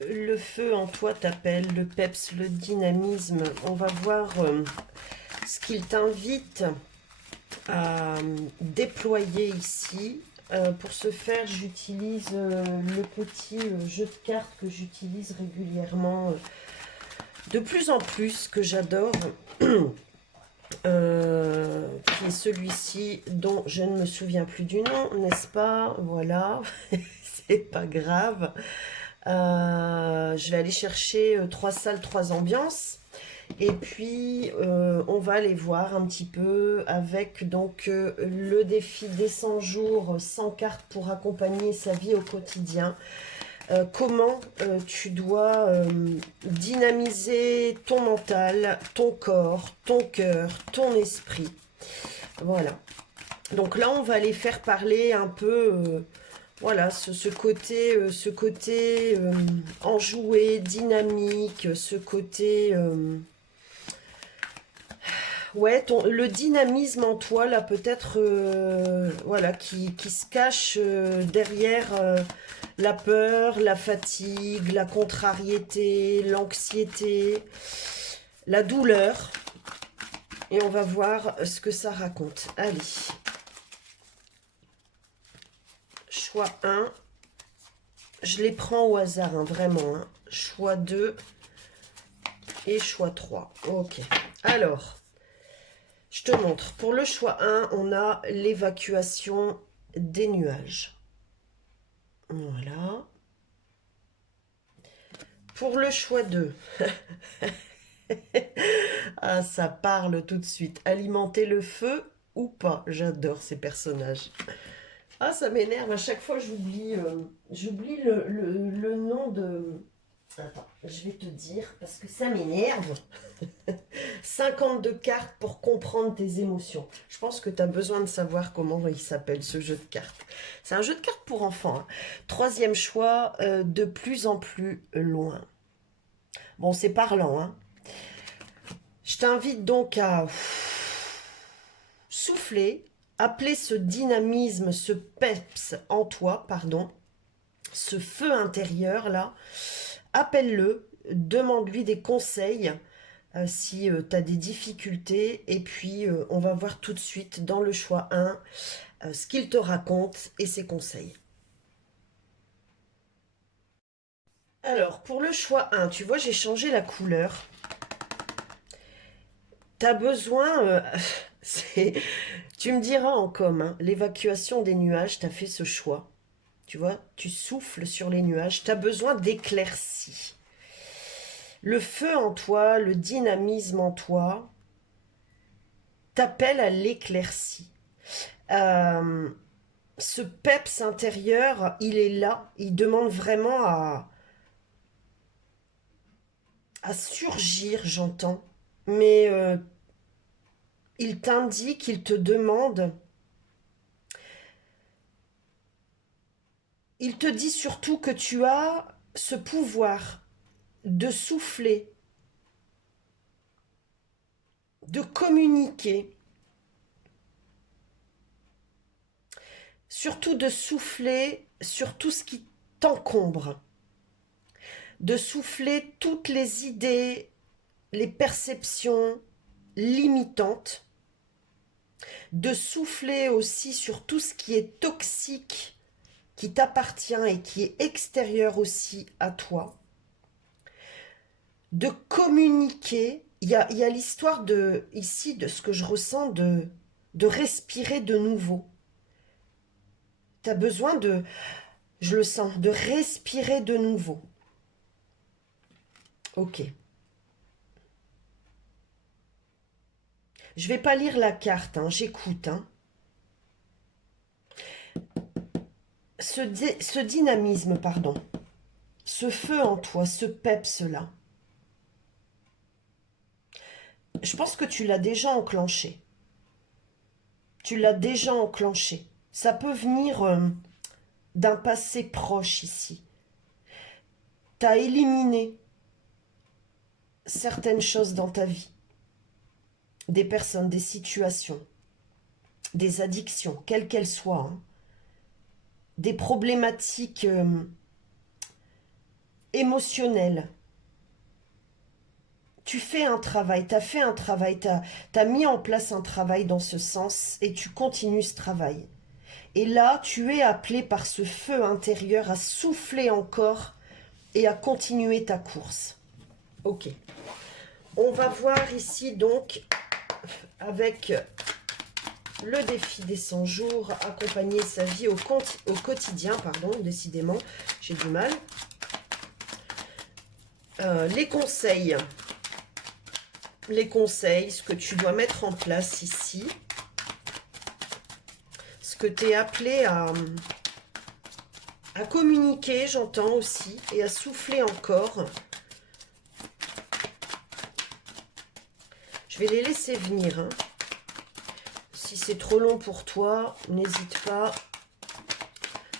Le feu en toi t'appelle, le peps, le dynamisme. On va voir ce qu'il t'invite à déployer ici. Pour ce faire, j'utilise le petit jeu de cartes que j'utilise régulièrement, de plus en plus, que j'adore, qui est celui-ci dont je ne me souviens plus du nom, n'est-ce pas? Voilà, c'est pas grave. Je vais aller chercher trois salles, trois ambiances. Et puis, on va aller voir un petit peu avec donc le défi des 100 jours, 100 cartes pour accompagner sa vie au quotidien. Comment tu dois dynamiser ton mental, ton corps, ton cœur, ton esprit. Voilà. Donc là, on va aller faire parler un peu, voilà, ce côté enjoué, dynamique, ce côté, ouais, le dynamisme en toi, là, peut-être, voilà, qui se cache derrière la peur, la fatigue, la contrariété, l'anxiété, la douleur. Et on va voir ce que ça raconte. Allez. Choix 1. Je les prends au hasard, hein, vraiment. Hein. Choix 2 et choix 3. Ok. Alors, je te montre. Pour le choix 1, on a l'évacuation des nuages. Voilà. Pour le choix 2, ah, ça parle tout de suite. Alimenter le feu ou pas? J'adore ces personnages. Ah, ça m'énerve. À chaque fois, j'oublie le nom de... Attends, je vais te dire, parce que ça m'énerve. 52 cartes pour comprendre tes émotions. Je pense que tu as besoin de savoir comment il s'appelle ce jeu de cartes. C'est un jeu de cartes pour enfants. Hein. Troisième choix, de plus en plus loin. Bon, c'est parlant. Hein. Je t'invite donc à souffler, appeler ce dynamisme, ce peps en toi, pardon, ce feu intérieur là. Appelle-le, demande-lui des conseils si tu as des difficultés. Et puis, on va voir tout de suite dans le choix 1 ce qu'il te raconte et ses conseils. Alors, pour le choix 1, tu vois, j'ai changé la couleur. Tu as besoin, tu me diras en com, hein, l'évacuation des nuages, tu as fait ce choix. Tu vois, tu souffles sur les nuages, tu as besoin d'éclaircie. Le feu en toi, le dynamisme en toi, t'appelle à l'éclaircie. Euh, Ce peps intérieur, il est là, il demande vraiment à surgir, j'entends. Mais il t'indique, il te demande, il te dit surtout que tu as ce pouvoir de souffler, de communiquer, surtout de souffler sur tout ce qui t'encombre, de souffler toutes les idées, les perceptions limitantes, de souffler aussi sur tout ce qui est toxique, qui t'appartient et qui est extérieur aussi à toi, de communiquer. Il y a l'histoire de, ici, de ce que je ressens, de respirer de nouveau. Tu as besoin de, je le sens, de respirer de nouveau. Ok. Je vais pas lire la carte, hein, j'écoute. Hein. Ce dynamisme, pardon, ce feu en toi, ce peps-là, je pense que tu l'as déjà enclenché. Tu l'as déjà enclenché. Ça peut venir d'un passé proche ici. Tu as éliminé certaines choses dans ta vie. Des personnes, des situations, des addictions, quelles qu'elles soient. Hein. Des problématiques émotionnel. Tu fais un travail, tu as fait un travail, tu as mis en place un travail dans ce sens et tu continues ce travail. Et là, tu es appelé par ce feu intérieur à souffler encore et à continuer ta course. Ok. On va voir ici donc avec le défi des 100 jours, accompagner sa vie au quotidien, pardon, décidément, j'ai du mal. Les conseils, ce que tu dois mettre en place ici, ce que tu es appelé à communiquer, j'entends aussi, et à souffler encore. Je vais les laisser venir, hein. Si c'est trop long pour toi, n'hésite pas.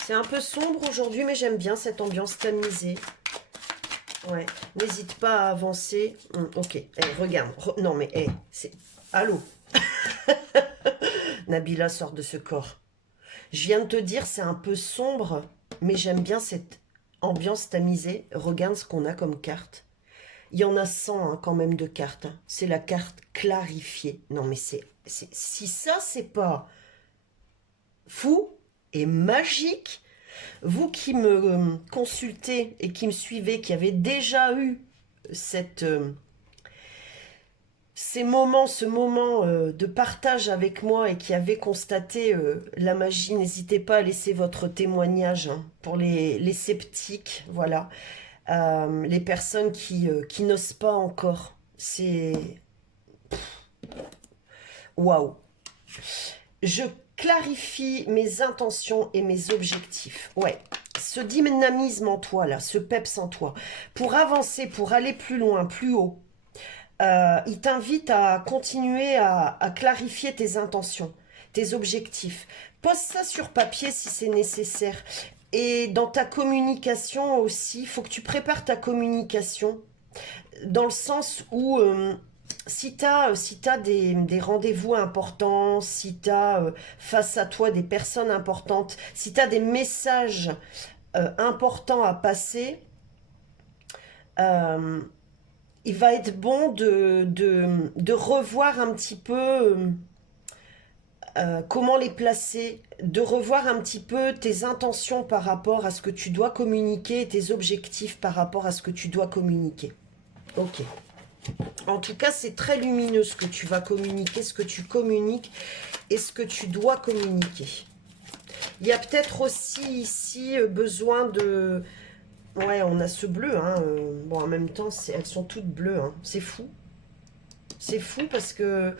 C'est un peu sombre aujourd'hui, mais j'aime bien cette ambiance tamisée. Ouais, n'hésite pas à avancer. Ok, regarde. Non, mais c'est... Allô. Nabila sort de ce corps. Je viens de te dire, c'est un peu sombre, mais j'aime bien cette ambiance tamisée. Regarde ce qu'on a comme carte. Il y en a 100 hein, quand même de cartes. Hein. C'est la carte clarifiée. Non, mais si ça, c'est pas fou et magique, vous qui me consultez et qui me suivez, qui avez déjà eu ce moment de partage avec moi et qui avez constaté la magie, n'hésitez pas à laisser votre témoignage hein, pour les sceptiques, voilà. Les personnes qui n'osent pas encore. C'est... Waouh. Je clarifie mes intentions et mes objectifs. Ouais, ce dynamisme en toi, là, ce peps en toi, pour avancer, pour aller plus loin, plus haut, il t'invite à continuer à clarifier tes intentions, tes objectifs. Pose ça sur papier si c'est nécessaire. Et dans ta communication aussi, il faut que tu prépares ta communication dans le sens où si tu as, des rendez-vous importants, si tu as face à toi des personnes importantes, si tu as des messages importants à passer, euh, il va être bon de revoir un petit peu comment les placer, de revoir un petit peu tes intentions par rapport à ce que tu dois communiquer et tes objectifs par rapport à ce que tu dois communiquer. Ok. En tout cas, c'est très lumineux ce que tu vas communiquer, ce que tu communiques et ce que tu dois communiquer. Il y a peut-être aussi ici besoin de... Ouais, on a ce bleu, hein. Bon, en même temps, elles sont toutes bleues, hein. C'est fou. C'est fou parce que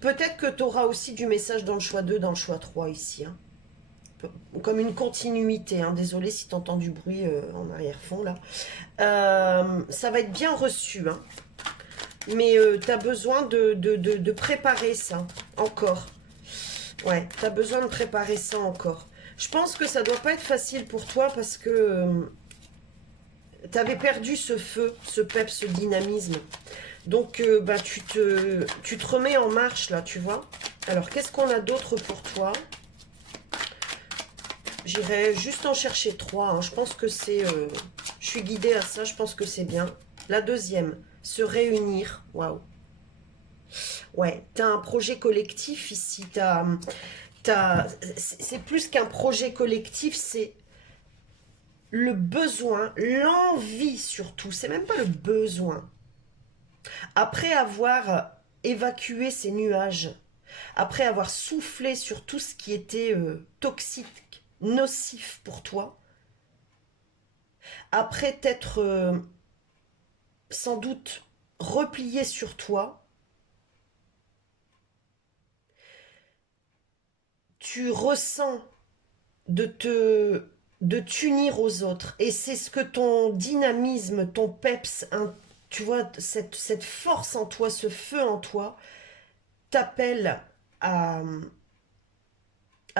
peut-être que tu auras aussi du message dans le choix 2, dans le choix 3 ici. Hein. Comme une continuité. Hein. Désolée si tu entends du bruit en arrière-fond là. Ça va être bien reçu. Hein. Mais tu as besoin de préparer ça encore. Ouais, tu as besoin de préparer ça encore. Je pense que ça doit pas être facile pour toi parce que tu avais perdu ce feu, ce peps, ce dynamisme. Donc, bah, tu te remets en marche, là, tu vois. Alors, qu'est-ce qu'on a d'autre pour toi? J'irai juste en chercher 3. Hein. Je pense que c'est... je suis guidée à ça, je pense que c'est bien. La deuxième, se réunir. Waouh. Ouais, tu as un projet collectif ici. C'est plus qu'un projet collectif, c'est le besoin, l'envie surtout. C'est même pas le besoin. Après avoir évacué ces nuages, après avoir soufflé sur tout ce qui était toxique, nocif pour toi, après t'être sans doute replié sur toi, tu ressens de t'unir aux autres. Et c'est ce que ton dynamisme, ton peps, tu vois, cette force en toi, ce feu en toi, t'appelle à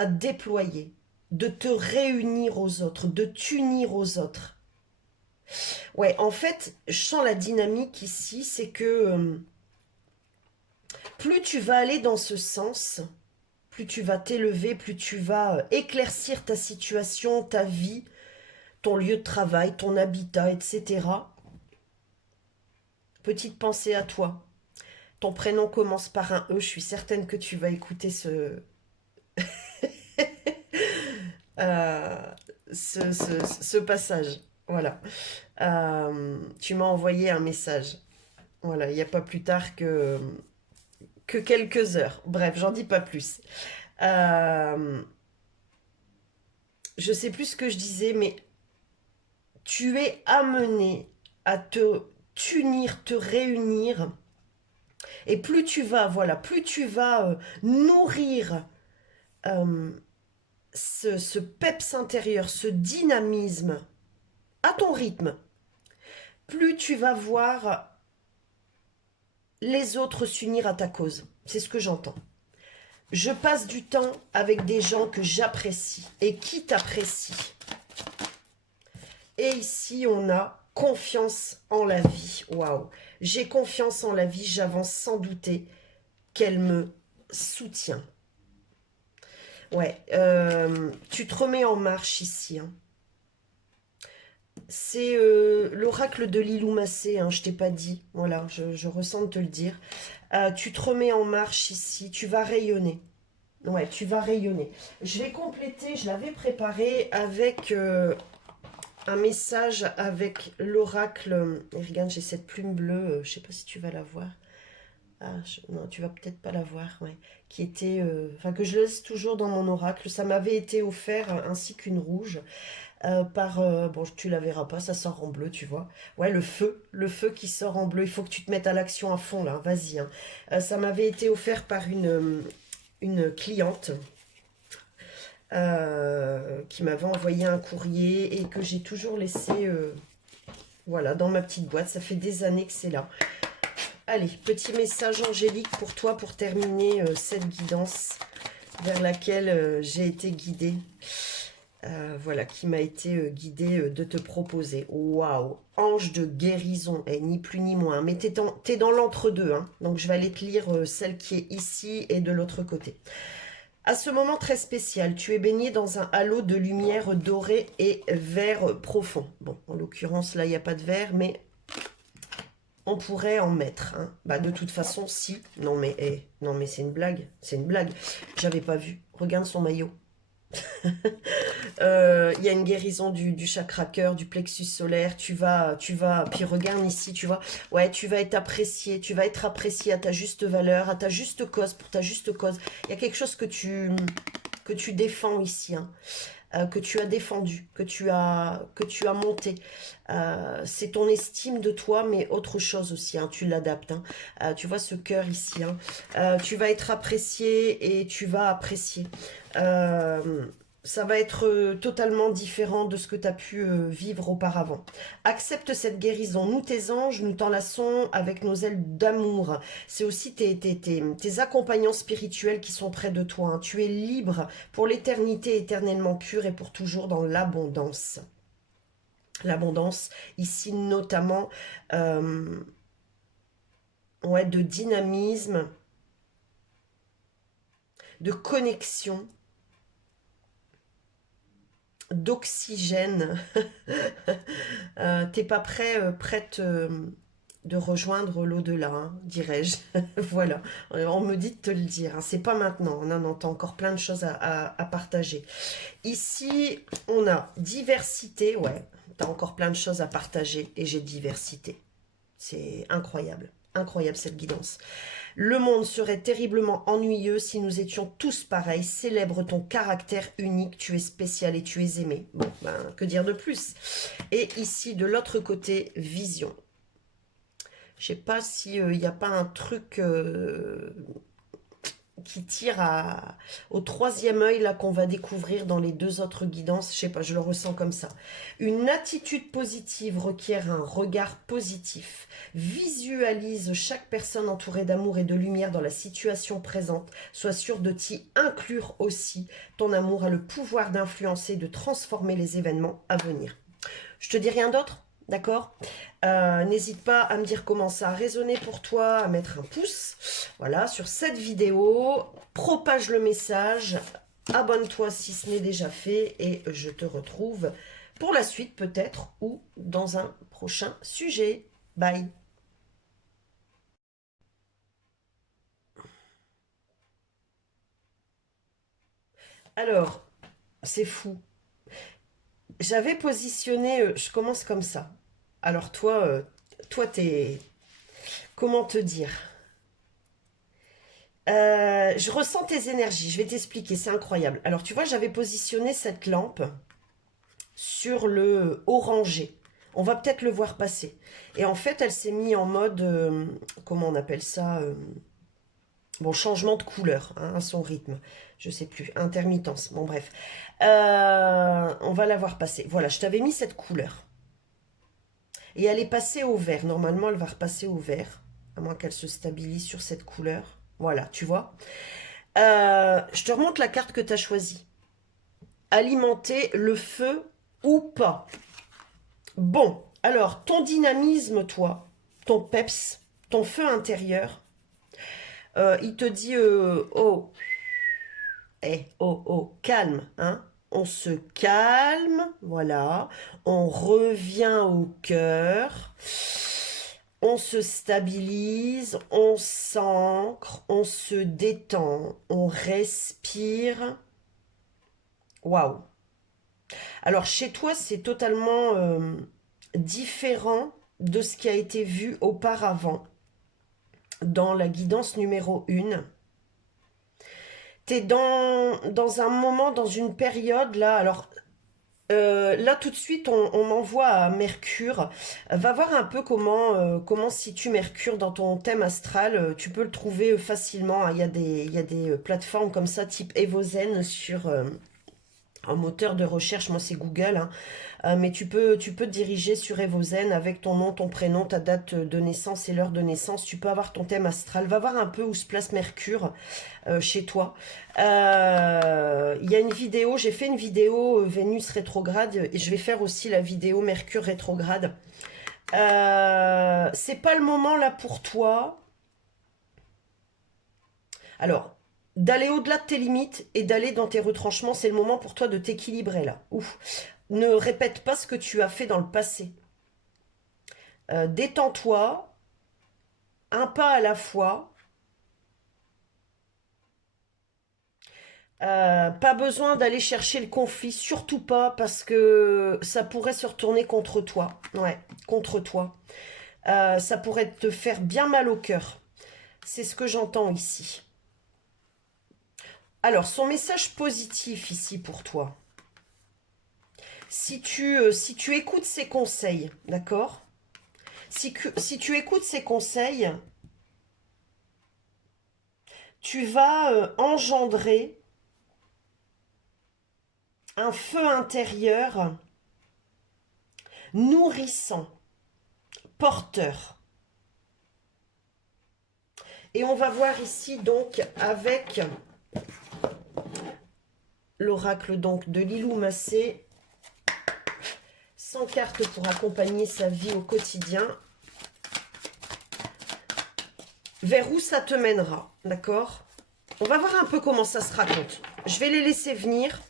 déployer, de te réunir aux autres, de t'unir aux autres. Ouais, en fait, je sens la dynamique ici, c'est que plus tu vas aller dans ce sens, plus tu vas t'élever, plus tu vas éclaircir ta situation, ta vie, ton lieu de travail, ton habitat, etc. Petite pensée à toi. Ton prénom commence par un E. Je suis certaine que tu vas écouter euh, ce passage. Voilà. Tu m'as envoyé un message. Voilà, il n'y a pas plus tard que quelques heures. Bref, j'en dis pas plus. Euh, je sais plus ce que je disais, mais tu es amené à te t'unir, te réunir. Et plus tu vas, voilà, plus tu vas nourrir euh, ce peps intérieur, ce dynamisme à ton rythme, plus tu vas voir les autres s'unir à ta cause. C'est ce que j'entends. Je passe du temps avec des gens que j'apprécie et qui t'apprécient. Et ici, on a confiance en la vie. Waouh! J'ai confiance en la vie, j'avance sans douter qu'elle me soutient. Ouais, tu te remets en marche ici. Hein. C'est l'oracle de Lilou Massé, hein, je t'ai pas dit. Voilà, je ressens de te le dire. Tu te remets en marche ici, tu vas rayonner. Ouais, tu vas rayonner. Je vais compléter, je l'avais préparé avec un message avec l'oracle. Et regarde, j'ai cette plume bleue, je sais pas si tu vas la voir. Ah, non, tu vas peut-être pas la voir, ouais. Qui était, enfin que je laisse toujours dans mon oracle. Ça m'avait été offert ainsi qu'une rouge par, bon, tu la verras pas, ça sort en bleu, tu vois. Ouais, le feu qui sort en bleu. Il faut que tu te mettes à l'action à fond là. Vas-y. Hein. Ça m'avait été offert par une cliente. Qui m'avait envoyé un courrier et que j'ai toujours laissé voilà, dans ma petite boîte. Ça fait des années que c'est là. Allez, petit message angélique pour toi pour terminer cette guidance vers laquelle j'ai été guidée. Voilà, qui m'a été guidée de te proposer. Waouh, ange de guérison, et ni plus ni moins. Mais t'es dans l'entre-deux, hein. Donc je vais aller te lire celle qui est ici et de l'autre côté. À ce moment très spécial, tu es baigné dans un halo de lumière dorée et vert profond. Bon, en l'occurrence, là, il n'y a pas de vert, mais on pourrait en mettre. Hein. Bah, de toute façon, si. Non, mais, non, mais c'est une blague. C'est une blague. J'avais pas vu. Regarde son maillot. Il y a une guérison du chakra cœur, du plexus solaire. Tu vas, puis regarde ici, tu vois. Ouais, tu vas être apprécié. Tu vas être apprécié à ta juste valeur, à ta juste cause, pour ta juste cause. Il y a quelque chose que tu défends ici. Hein. Que tu as défendu, que tu as monté. C'est ton estime de toi, mais autre chose aussi, hein, tu l'adaptes. Hein. Tu vois ce cœur ici. Hein. Tu vas être apprécié et tu vas apprécier. Ça va être totalement différent de ce que tu as pu vivre auparavant. Accepte cette guérison. Nous, tes anges, nous t'enlaçons avec nos ailes d'amour. C'est aussi tes accompagnants spirituels qui sont près de toi. Hein. Tu es libre pour l'éternité, éternellement pure et pour toujours dans l'abondance. L'abondance, ici notamment, ouais, de dynamisme, de connexion, d'oxygène. T'es pas prête de rejoindre l'au-delà, hein, dirais-je. Voilà, on me dit de te le dire. Hein. C'est pas maintenant. Non, non, t'as encore plein de choses à partager. Ici, on a diversité. Ouais, t'as encore plein de choses à partager et j'ai diversité. C'est incroyable. Incroyable cette guidance. Le monde serait terriblement ennuyeux si nous étions tous pareils. Célèbre ton caractère unique. Tu es spécial et tu es aimé. Bon, ben, que dire de plus? Et ici, de l'autre côté, vision. Je sais pas s'il n'y a pas un truc qui tire au troisième œil là qu'on va découvrir dans les deux autres guidances. Je sais pas, je le ressens comme ça. Une attitude positive requiert un regard positif. Visualise chaque personne entourée d'amour et de lumière dans la situation présente. Sois sûr de t'y inclure aussi. Ton amour a le pouvoir d'influencer, de transformer les événements à venir. Je te dis rien d'autre? D'accord? N'hésite pas à me dire comment ça a résonné pour toi, à mettre un pouce, voilà, sur cette vidéo. Propage le message, abonne-toi si ce n'est déjà fait et je te retrouve pour la suite peut-être ou dans un prochain sujet. Bye. Alors, c'est fou. J'avais positionné, je commence comme ça. Alors toi t'es, comment te dire? Je ressens tes énergies, je vais t'expliquer, c'est incroyable. Alors tu vois, j'avais positionné cette lampe sur le orangé. On va peut-être le voir passer. Et en fait, elle s'est mise en mode, comment on appelle ça bon, changement de couleur, hein, à son rythme. Je sais plus, intermittence, bon bref. On va la voir passer. Voilà, je t'avais mis cette couleur. Et elle est passée au vert. Normalement, elle va repasser au vert. À moins qu'elle se stabilise sur cette couleur. Voilà, tu vois. Je te remonte la carte que tu as choisie. Alimenter le feu ou pas. Bon, alors, ton dynamisme, toi, ton peps, ton feu intérieur, il te dit, oh, oh, oh, calme, hein. On se calme, voilà. On revient au cœur. On se stabilise, on s'ancre, on se détend, on respire. Waouh. Alors chez toi, c'est totalement différent de ce qui a été vu auparavant dans la guidance numéro 1. Tu es dans un moment, dans une période là, alors là tout de suite on m'envoie à Mercure. Va voir un peu comment se situe Mercure dans ton thème astral. Tu peux le trouver facilement, hein. Il y a des plateformes comme ça type Evozen sur un moteur de recherche. Moi c'est Google, hein. Mais tu peux te diriger sur Evozen avec ton nom, ton prénom, ta date de naissance et l'heure de naissance. Tu peux avoir ton thème astral. Va voir un peu où se place Mercure chez toi. Il y a une vidéo, j'ai fait une vidéo Vénus rétrograde et je vais faire aussi la vidéo Mercure rétrograde. C'est pas le moment là pour toi. Alors, d'aller au-delà de tes limites et d'aller dans tes retranchements, c'est le moment pour toi de t'équilibrer là. Ouf. Ne répète pas ce que tu as fait dans le passé. Détends-toi, un pas à la fois. Pas besoin d'aller chercher le conflit, surtout pas, parce que ça pourrait se retourner contre toi. Ouais, contre toi. Ça pourrait te faire bien mal au cœur. C'est ce que j'entends ici. Alors, son message positif ici pour toi. Si tu écoutes ses conseils, d'accord? Si tu écoutes ses conseils, tu vas engendrer un feu intérieur nourrissant, porteur. Et on va voir ici donc avec l'oracle donc de Lilou Massé, 100 cartes pour accompagner sa vie au quotidien. Vers où ça te mènera, d'accord? On va voir un peu comment ça se raconte. Je vais les laisser venir.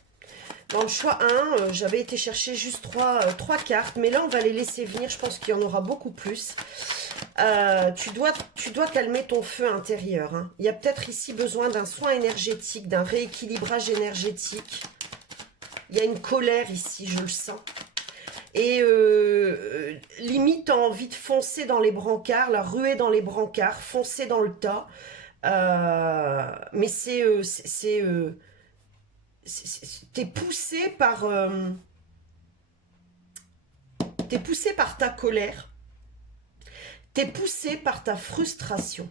Dans le choix 1, j'avais été chercher juste 3 cartes, mais là on va les laisser venir, je pense qu'il y en aura beaucoup plus. Tu dois calmer ton feu intérieur, hein. Il y a peut-être ici besoin d'un soin énergétique, d'un rééquilibrage énergétique. Il y a une colère ici, je le sens. Et limite, tu as envie de foncer dans les brancards, la ruée dans les brancards, foncer dans le tas. Mais t'es poussé par ta colère, t'es poussé par ta frustration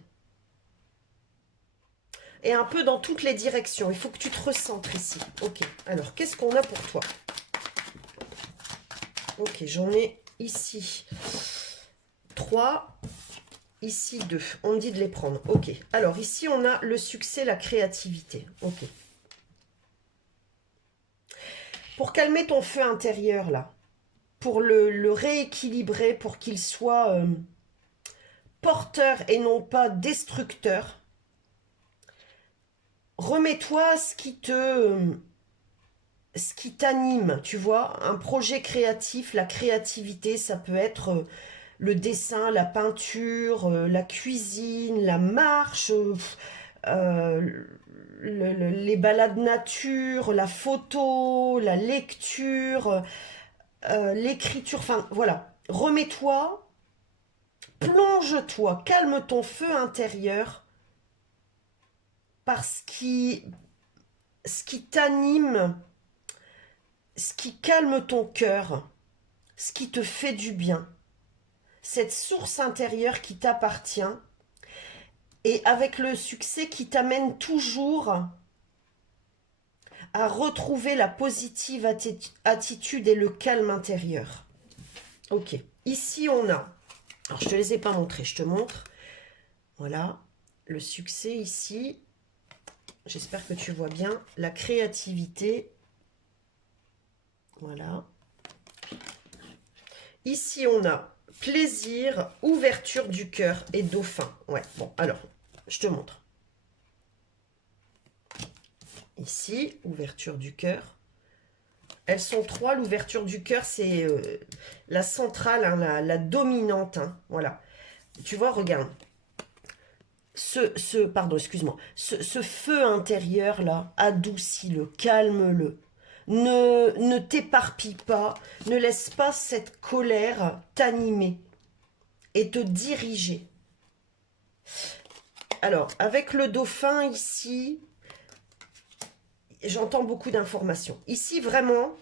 et un peu dans toutes les directions. Il faut que tu te recentres ici. Ok, alors qu'est-ce qu'on a pour toi? Ok, j'en ai ici 3, ici 2. On me dit de les prendre. Ok, alors ici on a le succès, la créativité. Ok. Pour calmer ton feu intérieur là, pour le rééquilibrer, pour qu'il soit porteur et non pas destructeur, remets-toi ce qui te ce qui t'anime, tu vois, un projet créatif, la créativité, ça peut être le dessin, la peinture, la cuisine, la marche, euh, les balades nature, la photo, la lecture, l'écriture, enfin voilà. Remets-toi, plonge-toi, calme ton feu intérieur parce que ce qui t'anime, ce qui calme ton cœur, ce qui te fait du bien, cette source intérieure qui t'appartient et avec le succès qui t'amène toujours à retrouver la positive attitude et le calme intérieur. Ok, ici on a, alors je te les ai pas montrés, je te montre, voilà, le succès ici, j'espère que tu vois bien, la créativité, voilà. Ici on a plaisir, ouverture du cœur et dauphin. Ouais, bon, alors, je te montre. Ici, ouverture du cœur. Elles sont trois. L'ouverture du cœur, c'est la centrale, hein, la dominante. Hein, voilà. Tu vois, regarde. Pardon, excuse-moi. Ce feu intérieur-là, adoucis-le, calme-le. Ne t'éparpille pas. Ne laisse pas cette colère t'animer et te diriger. Alors, avec le dauphin ici, j'entends beaucoup d'informations. Ici, vraiment,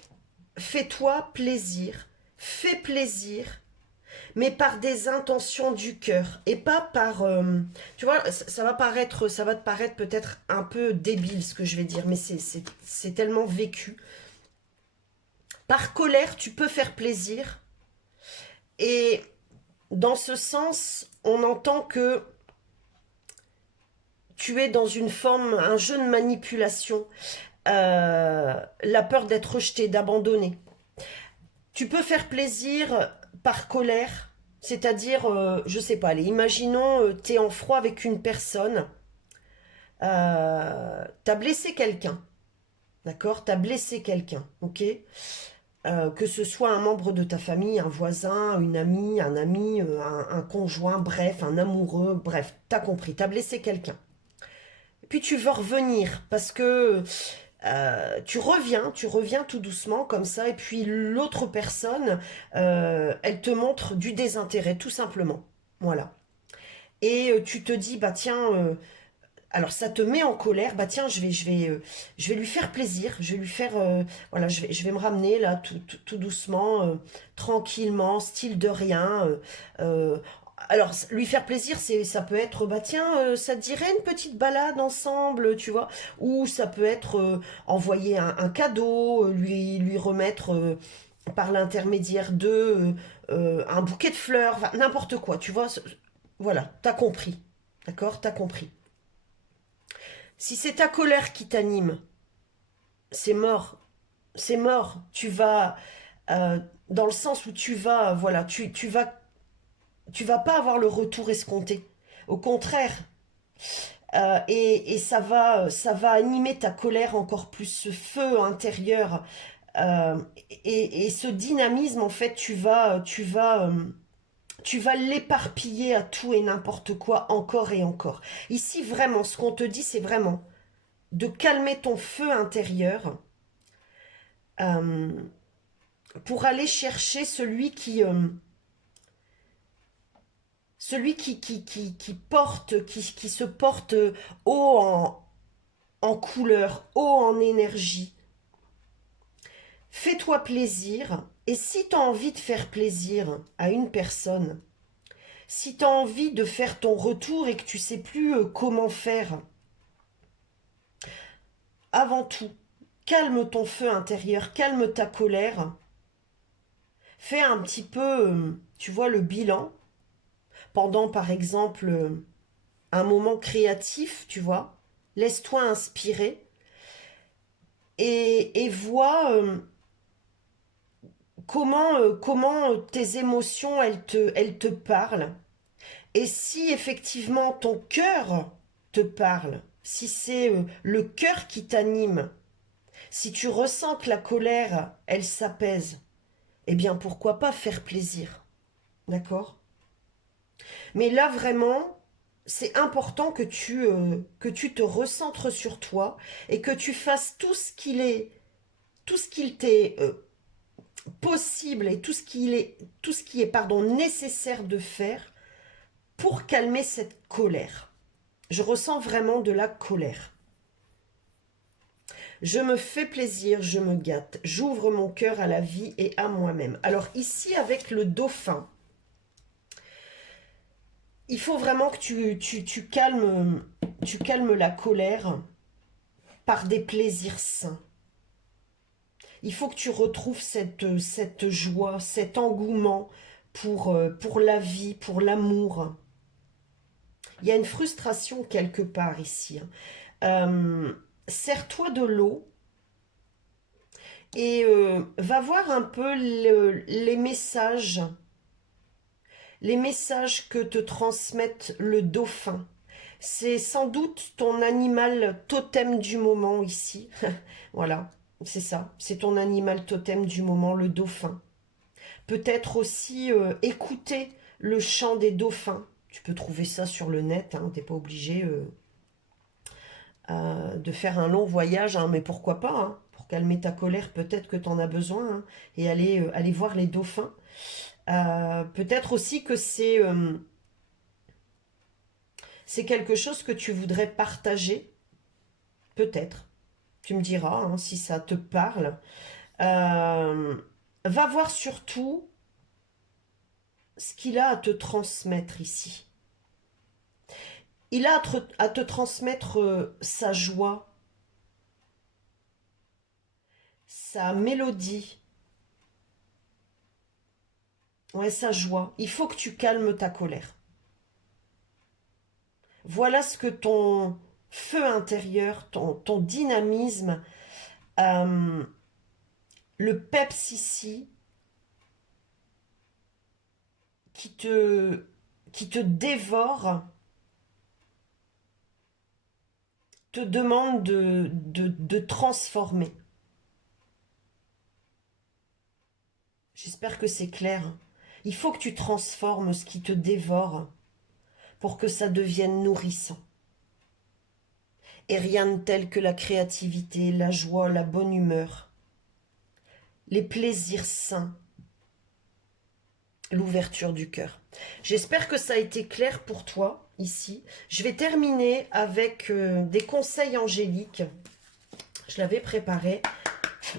fais-toi plaisir. Fais plaisir, mais par des intentions du cœur et pas par... tu vois, ça va te paraître peut-être un peu débile ce que je vais dire, mais c'est tellement vécu. Par colère, tu peux faire plaisir. Et dans ce sens, on entend que tu es dans une forme, un jeu de manipulation. La peur d'être rejeté, d'abandonner. Tu peux faire plaisir par colère, c'est-à-dire, je sais pas, allez, imaginons, tu es en froid avec une personne, tu as blessé quelqu'un, d'accord? Tu as blessé quelqu'un, ok? Que ce soit un membre de ta famille, un voisin, une amie, un ami, un conjoint, bref, un amoureux, bref, t'as compris, t'as blessé quelqu'un. Puis tu veux revenir parce que tu reviens tout doucement comme ça, et puis l'autre personne, elle te montre du désintérêt, tout simplement. Voilà. Et tu te dis, bah tiens, alors ça te met en colère, bah tiens, je vais lui faire plaisir, je vais lui faire, voilà, je vais me ramener là, tout doucement, tranquillement, style de rien. Alors, lui faire plaisir, ça peut être, bah tiens, ça te dirait une petite balade ensemble, tu vois, ou ça peut être envoyer un cadeau, lui remettre par l'intermédiaire d'eux un bouquet de fleurs, enfin, n'importe quoi, tu vois. Voilà, t'as compris, d'accord, t'as compris. Si c'est ta colère qui t'anime, c'est mort. C'est mort. Tu vas, dans le sens où tu vas, voilà, tu vas pas avoir le retour escompté. Au contraire, et ça va animer ta colère encore plus, ce feu intérieur, euh, et ce dynamisme, en fait, tu vas l'éparpiller à tout et n'importe quoi, encore et encore. Ici, vraiment, ce qu'on te dit, c'est vraiment de calmer ton feu intérieur, euh, pour aller chercher celui qui porte, qui se porte haut en couleur, haut en énergie. Fais-toi plaisir, et si tu as envie de faire plaisir à une personne, si tu as envie de faire ton retour et que tu sais plus comment faire, avant tout, calme ton feu intérieur, calme ta colère, fais un petit peu, tu vois, le bilan pendant, par exemple, un moment créatif, tu vois. Laisse-toi inspirer et vois comment tes émotions, elles te parlent. Et si effectivement ton cœur te parle, si c'est le cœur qui t'anime, Si tu ressens que la colère, elle s'apaise, eh bien pourquoi pas faire plaisir, d'accord? Mais là vraiment, c'est important que tu te recentres sur toi et que tu fasses tout ce qu'il t'est possible et tout ce qui est pardon, nécessaire de faire pour calmer cette colère. Je ressens vraiment de la colère. Je me fais plaisir, je me gâte, j'ouvre mon cœur à la vie et à moi-même. Alors ici, avec le dauphin, il faut vraiment que tu calmes la colère par des plaisirs sains. Il faut que tu retrouves cette joie, cet engouement pour la vie, pour l'amour. Il y a une frustration quelque part ici. Sers-toi de l'eau et va voir un peu les messages que te transmettent le dauphin. C'est sans doute ton animal totem du moment ici. Voilà, c'est ça. C'est ton animal totem du moment, le dauphin. Peut-être aussi écouter le chant des dauphins. Tu peux trouver ça sur le net, hein, t'es pas obligé de faire un long voyage, hein, mais pourquoi pas, hein, pour calmer ta colère, peut-être que tu en as besoin, hein, et aller voir les dauphins. Peut-être aussi que c'est quelque chose que tu voudrais partager, peut-être. Tu me diras hein, si ça te parle. Va voir surtout ce qu'il a à te transmettre ici. Il a à te transmettre sa joie, sa mélodie, ouais, sa joie. Il faut que tu calmes ta colère. Voilà ce que ton feu intérieur, ton dynamisme, euh, le peps ici, qui te dévore, te demande de transformer. J'espère que c'est clair. Il faut que tu transformes ce qui te dévore pour que ça devienne nourrissant. Et rien de tel que la créativité, la joie, la bonne humeur, les plaisirs sains, l'ouverture du cœur. J'espère que ça a été clair pour toi ici. Je vais terminer avec des conseils angéliques. Je l'avais préparé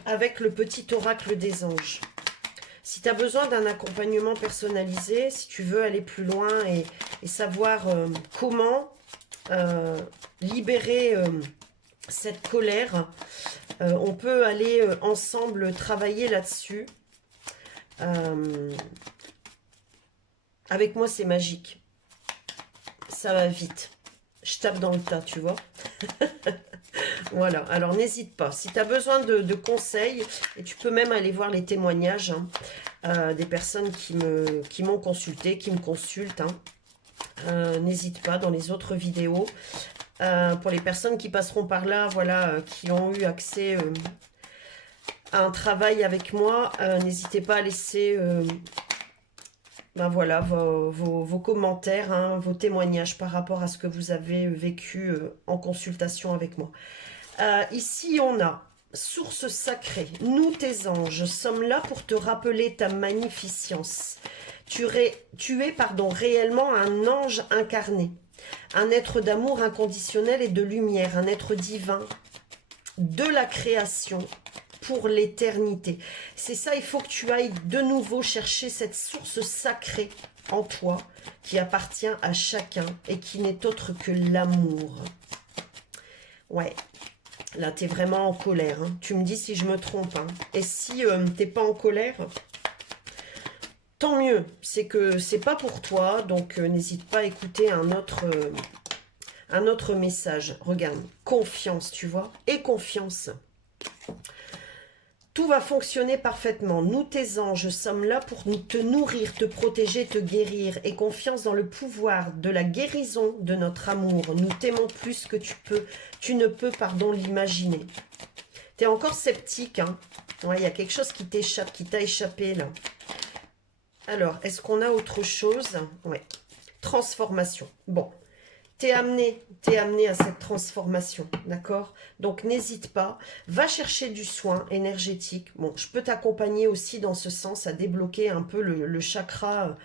avec le petit oracle des anges. Si tu as besoin d'un accompagnement personnalisé, si tu veux aller plus loin et savoir comment libérer cette colère, on peut aller ensemble travailler là-dessus. Avec moi, c'est magique. Ça va vite. Je tape dans le tas, tu vois. Voilà, alors n'hésite pas. Si tu as besoin de conseils, et tu peux même aller voir les témoignages hein, des personnes qui m'ont consulté, qui me consultent. Hein. N'hésite pas dans les autres vidéos. Pour les personnes qui passeront par là, voilà, qui ont eu accès à un travail avec moi, n'hésitez pas à laisser ben voilà, vos commentaires, hein, vos témoignages par rapport à ce que vous avez vécu en consultation avec moi. Ici, on a source sacrée, nous tes anges, sommes là pour te rappeler ta magnificence. Tu es réellement un ange incarné, un être d'amour inconditionnel et de lumière, un être divin de la création pour l'éternité. C'est ça, il faut que tu ailles de nouveau chercher cette source sacrée en toi qui appartient à chacun et qui n'est autre que l'amour. Ouais. Là, tu es vraiment en colère. Hein. Tu me dis si je me trompe. Hein. Et si t'es pas en colère, tant mieux. C'est que c'est pas pour toi. Donc, n'hésite pas à écouter un autre message. Regarde, confiance, tu vois. Et confiance. Tout va fonctionner parfaitement. Nous, tes anges, sommes là pour te nourrir, te protéger, te guérir. Et confiance dans le pouvoir de la guérison de notre amour. Nous t'aimons plus que tu ne peux l'imaginer. Tu es encore sceptique, hein. Ouais, il y a quelque chose qui t'échappe, qui t'a échappé, là. Alors, est-ce qu'on a autre chose? Ouais. Transformation. Bon. T'es amené à cette transformation, d'accord? Donc, n'hésite pas. Va chercher du soin énergétique. Bon, je peux t'accompagner aussi dans ce sens à débloquer un peu le chakra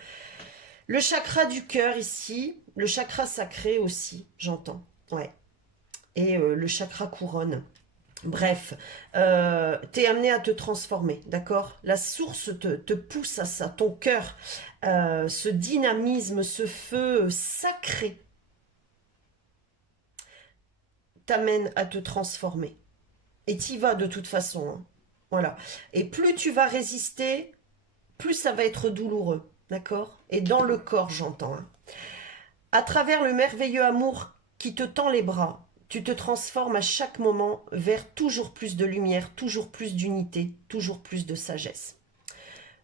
du cœur ici. Le chakra sacré aussi, j'entends. Ouais. Et le chakra couronne. Bref, t'es amené à te transformer, d'accord? La source te pousse à ça, ton cœur, ce dynamisme, ce feu sacré t'amène à te transformer. Et t'y vas de toute façon, hein. Voilà. Et plus tu vas résister, plus ça va être douloureux, d'accord? Et dans le corps, j'entends, hein. À travers le merveilleux amour qui te tend les bras, tu te transformes à chaque moment vers toujours plus de lumière, toujours plus d'unité, toujours plus de sagesse.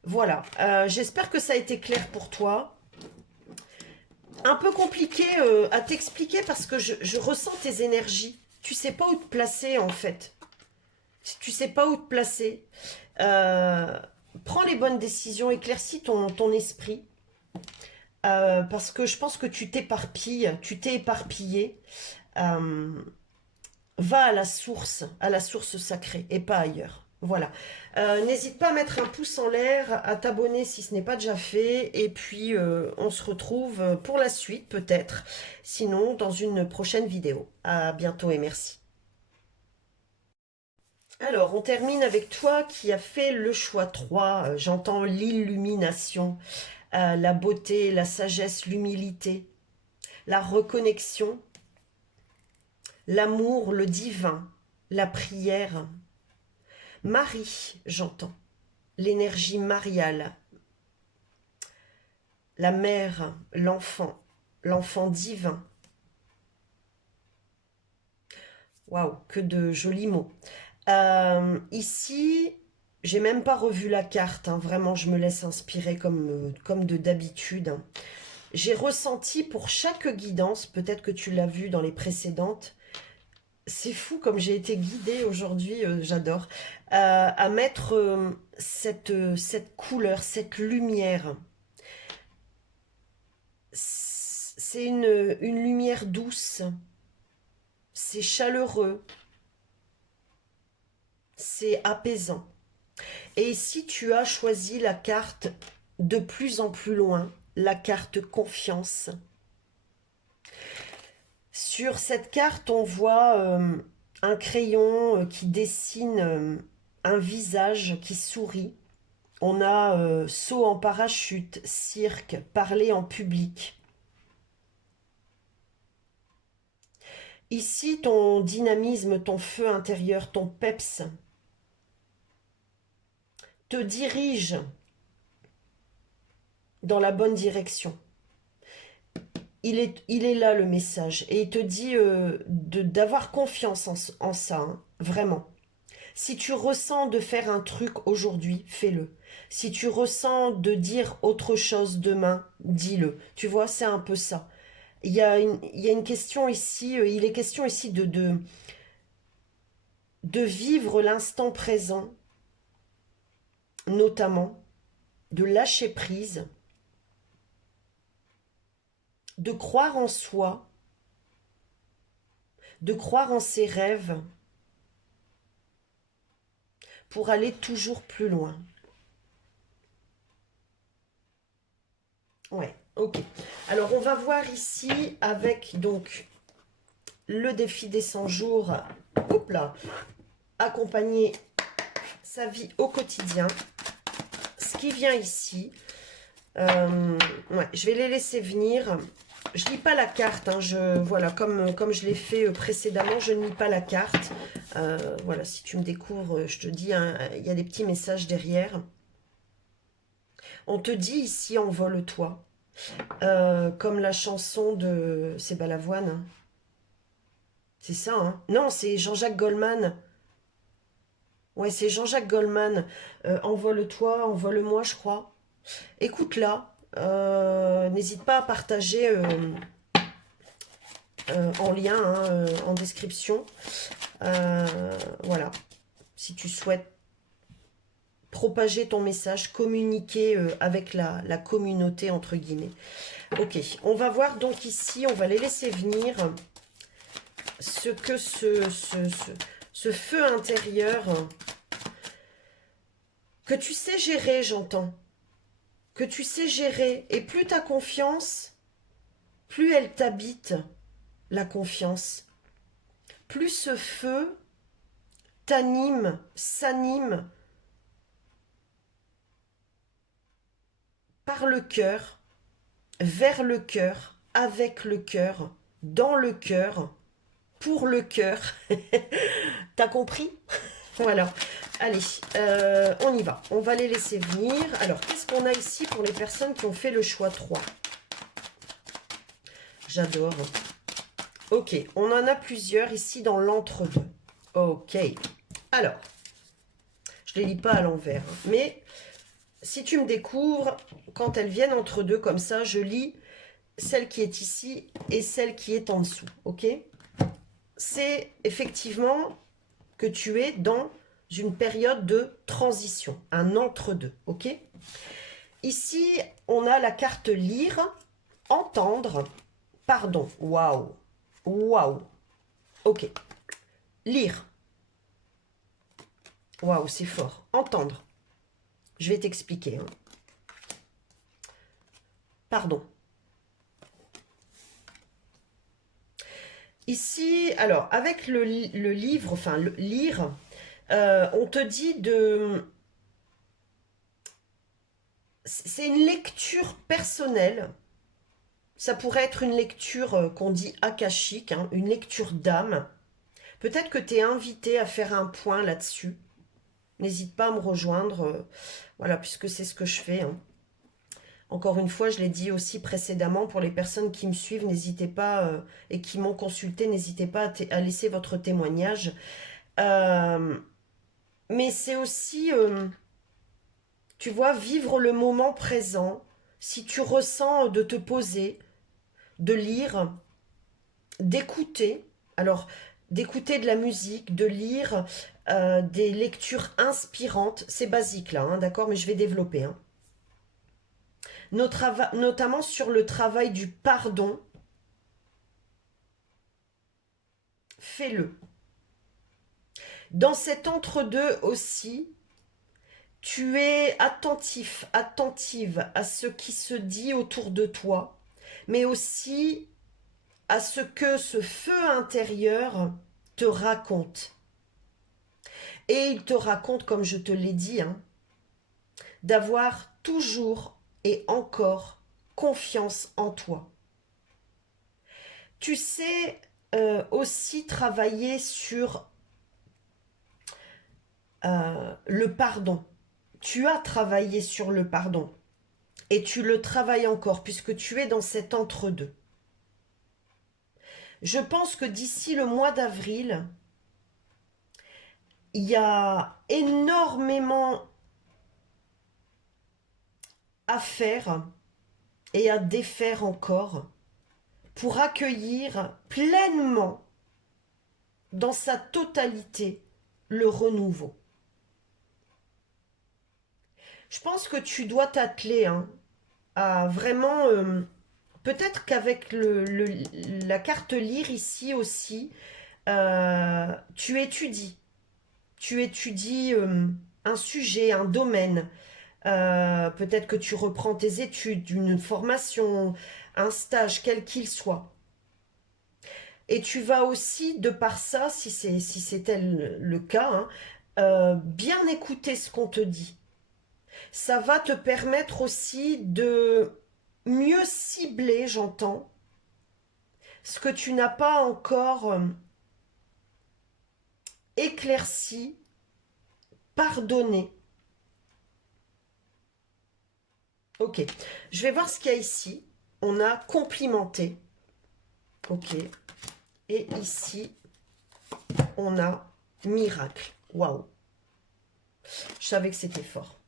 Voilà, j'espère que ça a été clair pour toi. Un peu compliqué à t'expliquer parce que je ressens tes énergies. Tu sais pas où te placer en fait. Tu sais pas où te placer. Prends les bonnes décisions, éclaircis ton esprit. Parce que je pense que tu t'éparpilles, tu t'es éparpillé. Va à la source sacrée et pas ailleurs. Voilà. N'hésite pas à mettre un pouce en l'air, à t'abonner si ce n'est pas déjà fait. Et puis, on se retrouve pour la suite peut-être. Sinon, dans une prochaine vidéo. À bientôt et merci. Alors, on termine avec toi qui a fait le choix 3. J'entends l'illumination, la beauté, la sagesse, l'humilité, la reconnexion, l'amour, le divin, la prière. Marie, j'entends. L'énergie mariale. La mère, l'enfant divin. Waouh, que de jolis mots. Ici, j'ai même pas revu la carte, hein. Vraiment, je me laisse inspirer comme de d'habitude, hein. J'ai ressenti pour chaque guidance, peut-être que tu l'as vu dans les précédentes, c'est fou comme j'ai été guidée aujourd'hui, j'adore, à mettre cette couleur, cette lumière. C'est une lumière douce, c'est chaleureux, c'est apaisant. Et si tu as choisi la carte de plus en plus loin, la carte confiance. Sur cette carte, on voit un crayon qui dessine un visage qui sourit. On a saut en parachute, cirque, parler en public. Ici, ton dynamisme, ton feu intérieur, ton peps te dirige dans la bonne direction. Il est là le message et il te dit d'avoir confiance en ça, hein, vraiment. Si tu ressens de faire un truc aujourd'hui, fais-le. Si tu ressens de dire autre chose demain, dis-le. Tu vois, c'est un peu ça. Il y a une question ici, il est question ici de vivre l'instant présent, notamment, de lâcher prise, de croire en soi, de croire en ses rêves, pour aller toujours plus loin. Ouais, ok. Alors, on va voir ici avec donc le défi des 100 jours. Hop là, accompagner sa vie au quotidien. Ce qui vient ici, ouais, je vais les laisser venir. Je lis pas la carte, hein, voilà, comme je l'ai fait précédemment, je ne lis pas la carte. Voilà, si tu me découvres, je te dis, hein, il y a des petits messages derrière. On te dit ici, envole-toi. Comme la chanson de... C'est Balavoine, hein. C'est ça, hein. Non, c'est Jean-Jacques Goldman. Ouais, c'est Jean-Jacques Goldman. Envole-toi, envole-moi, je crois. Écoute-la. N'hésite pas à partager en lien, hein, en description. Voilà. si tu souhaites propager ton message, communiquer avec la communauté, entre guillemets. Ok, on va voir donc ici, on va les laisser venir, ce que ce feu intérieur, que tu sais gérer, j'entends, que tu sais gérer, et plus tu as confiance, plus elle t'habite, la confiance, plus ce feu t'anime, s'anime par le cœur, vers le cœur, avec le cœur, dans le cœur, pour le cœur. T'as compris? Voilà. Allez, on y va. On va les laisser venir. Alors, qu'est-ce qu'on a ici pour les personnes qui ont fait le choix 3? J'adore. Ok, on en a plusieurs ici dans l'entre-deux. Ok. Alors, je ne les lis pas à l'envers, hein, mais si tu me découvres, quand elles viennent entre deux comme ça, je lis celle qui est ici et celle qui est en dessous. Ok? C'est effectivement que tu es dans une période de transition, un entre-deux. Ok? Ici, on a la carte lire, entendre, pardon. Waouh! Waouh! Ok. Lire. Waouh, c'est fort. Entendre. Je vais t'expliquer. Hein. Pardon. Ici, alors, avec le livre, enfin, le lire, on te dit de... C'est une lecture personnelle. Ça pourrait être une lecture qu'on dit akashique, hein, une lecture d'âme. Peut-être que tu es invité à faire un point là-dessus. N'hésite pas à me rejoindre. Voilà, puisque c'est ce que je fais. Hein. Encore une fois, je l'ai dit aussi précédemment, pour les personnes qui me suivent, n'hésitez pas, et qui m'ont consulté, n'hésitez pas à laisser votre témoignage. Mais c'est aussi, tu vois, vivre le moment présent. Si tu ressens de te poser, de lire, d'écouter, alors d'écouter de la musique, de lire des lectures inspirantes, c'est basique là, hein, d'accord, mais je vais développer. Hein. Notamment sur le travail du pardon, fais-le. Dans cet entre-deux aussi, tu es attentif, attentive à ce qui se dit autour de toi, mais aussi à ce que ce feu intérieur te raconte. Et il te raconte, comme je te l'ai dit, hein, d'avoir toujours et encore confiance en toi. Tu sais aussi travailler sur le pardon. Tu as travaillé sur le pardon et tu le travailles encore puisque tu es dans cet entre-deux. Je pense que d'ici le mois d'avril, il y a énormément à faire et à défaire encore pour accueillir pleinement, dans sa totalité, le renouveau. Je pense que tu dois t'atteler hein, à vraiment... peut-être qu'avec la carte lire ici aussi, tu étudies. Tu étudies un sujet, un domaine. Peut-être que tu reprends tes études, une formation, un stage, quel qu'il soit. Et tu vas aussi, de par ça, si c'était le cas, hein, bien écouter ce qu'on te dit. Ça va te permettre aussi de mieux cibler, j'entends, ce que tu n'as pas encore éclairci, pardonné. Ok, je vais voir ce qu'il y a ici. On a complimenté. Ok. Et ici, on a miracle. Waouh. Je savais que c'était fort.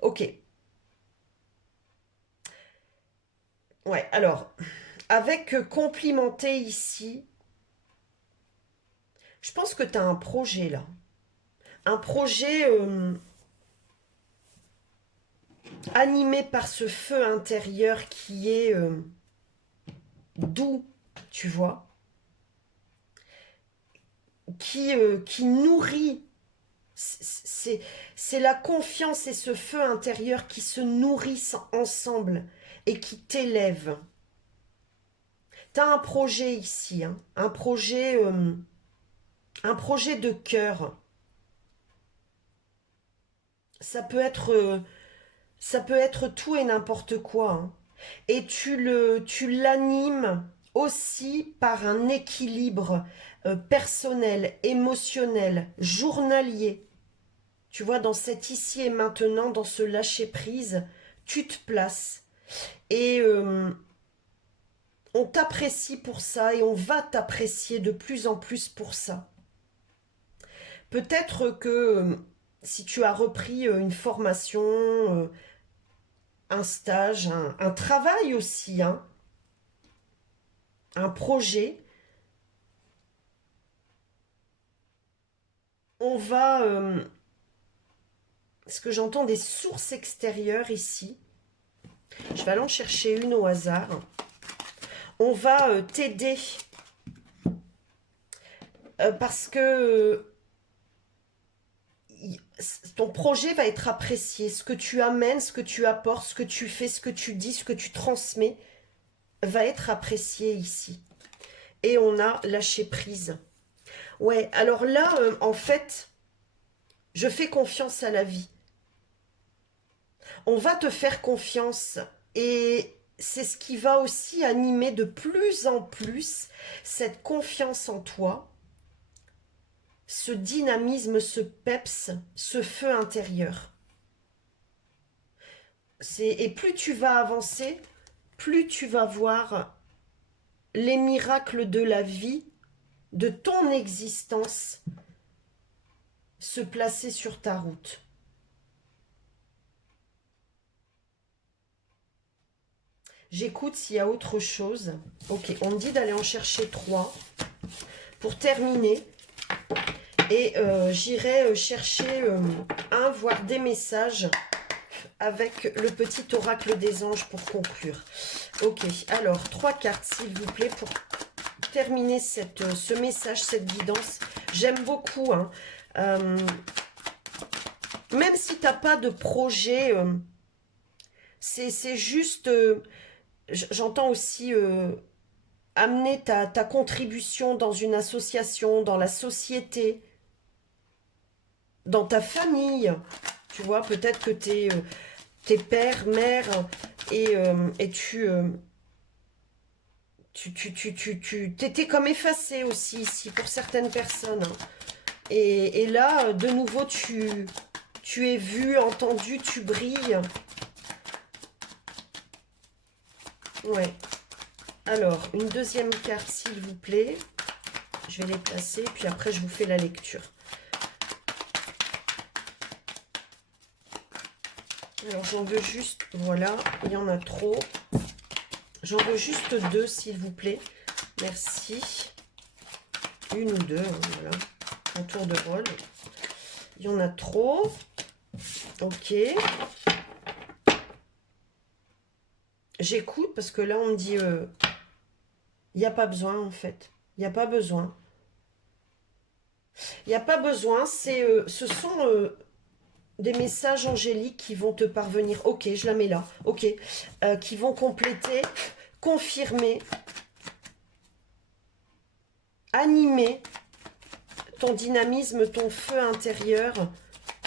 Ok. Ouais, alors, avec complimenter ici, je pense que tu as un projet là. Un projet animé par ce feu intérieur qui est doux, tu vois, qui nourrit. C'est la confiance et ce feu intérieur qui se nourrissent ensemble et qui t'élèvent. Tu as un projet ici, hein, un projet de cœur. Ça peut être, ça peut être tout et n'importe quoi, hein. Et tu l'animes aussi par un équilibre personnel, émotionnel, journalier. Tu vois, dans cet ici et maintenant, dans ce lâcher-prise, tu te places. Et on t'apprécie pour ça et on va t'apprécier de plus en plus pour ça. Peut-être que si tu as repris une formation, un stage, un travail aussi, hein, un projet, on va... ce que j'entends des sources extérieures ici. Je vais aller en chercher une au hasard. On va t'aider parce que ton projet va être apprécié. Ce que tu amènes, ce que tu apportes, ce que tu fais, ce que tu dis, ce que tu transmets va être apprécié ici. Et on a lâché prise. Ouais, alors là, en fait, je fais confiance à la vie. On va te faire confiance et c'est ce qui va aussi animer de plus en plus cette confiance en toi, ce dynamisme, ce peps, ce feu intérieur. Et plus tu vas avancer, plus tu vas voir les miracles de la vie, de ton existence, se placer sur ta route. J'écoute s'il y a autre chose. Ok, on me dit d'aller en chercher 3 pour terminer. Et j'irai chercher un, voire des messages avec le petit oracle des anges pour conclure. Ok, alors 3 cartes s'il vous plaît pour terminer ce message, cette guidance. J'aime beaucoup, hein. Même si tu n'as pas de projet, c'est juste... j'entends aussi amener ta contribution dans une association, dans la société, dans ta famille. Tu vois, peut-être que t'es père, mère, et t'étais comme effacé aussi ici pour certaines personnes, hein. Et là, de nouveau, tu es vu, entendu, tu brilles. Ouais. Alors, une deuxième carte, s'il vous plaît. Je vais les placer, puis après, je vous fais la lecture. Alors, j'en veux juste... Voilà, il y en a trop. J'en veux juste 2, s'il vous plaît. Merci. Une ou 2, hein, voilà. Un tour de rôle. Il y en a trop. Ok. J'écoute parce que là, on me dit... il n'y a pas besoin, en fait. Il n'y a pas besoin. Il n'y a pas besoin. Ce sont des messages angéliques qui vont te parvenir. Ok, je la mets là. Ok. Qui vont compléter, confirmer, animer ton dynamisme, ton feu intérieur,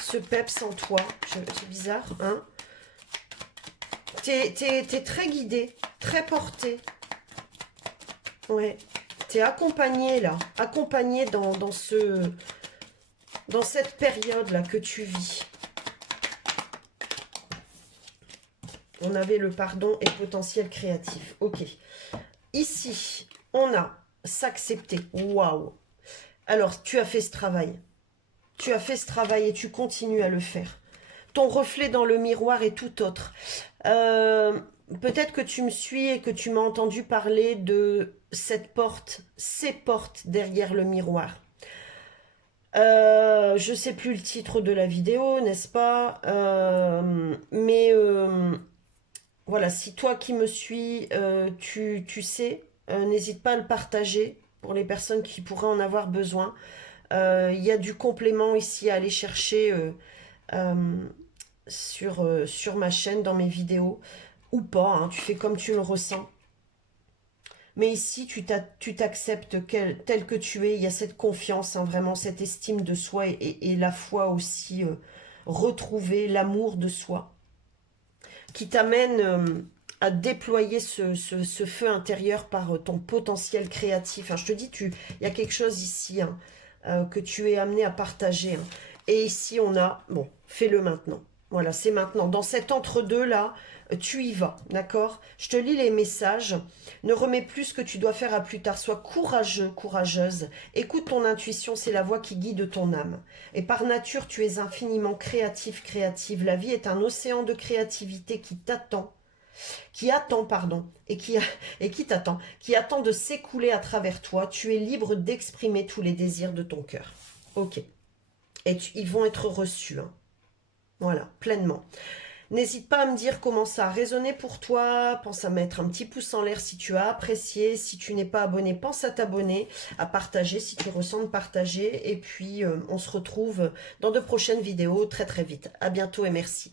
ce peps en toi. C'est bizarre, hein? T'es très guidé, très porté. Ouais. T'es accompagné là. Accompagné dans cette période-là que tu vis. On avait le pardon et le potentiel créatif. Ok. Ici, on a s'accepter. Waouh. Alors, tu as fait ce travail. Tu as fait ce travail et tu continues à le faire. Ton reflet dans le miroir est tout autre. Peut-être que tu me suis et que tu m'as entendu parler de cette porte, ces portes derrière le miroir. Je sais plus le titre de la vidéo, n'est-ce pas? Voilà, si toi qui me suis, tu sais, n'hésite pas à le partager pour les personnes qui pourraient en avoir besoin. Il y a du complément ici à aller chercher euh, sur ma chaîne, dans mes vidéos, ou pas, hein, tu fais comme tu le ressens. Mais ici, tu t'acceptes tel que tu es. Il y a cette confiance, hein, vraiment, cette estime de soi et la foi aussi, retrouver l'amour de soi, qui t'amène à déployer ce feu intérieur par ton potentiel créatif. Hein, je te dis, il y a quelque chose ici, hein, que tu es amené à partager. Hein. Et ici, on a, bon, fais-le maintenant. Voilà, c'est maintenant. Dans cet entre-deux-là, tu y vas, d'accord? Je te lis les messages. Ne remets plus ce que tu dois faire à plus tard. Sois courageux, courageuse. Écoute ton intuition, c'est la voix qui guide ton âme. Et par nature, tu es infiniment créatif, créative. La vie est un océan de créativité qui attend, pardon, et qui t'attend, qui attend de s'écouler à travers toi. Tu es libre d'exprimer tous les désirs de ton cœur. Ok. Et ils vont être reçus, hein. Voilà, pleinement. N'hésite pas à me dire comment ça a résonné pour toi. Pense à mettre un petit pouce en l'air si tu as apprécié. Si tu n'es pas abonné, pense à t'abonner, à partager si tu ressens de partager. Et puis, on se retrouve dans de prochaines vidéos très très vite. À bientôt et merci.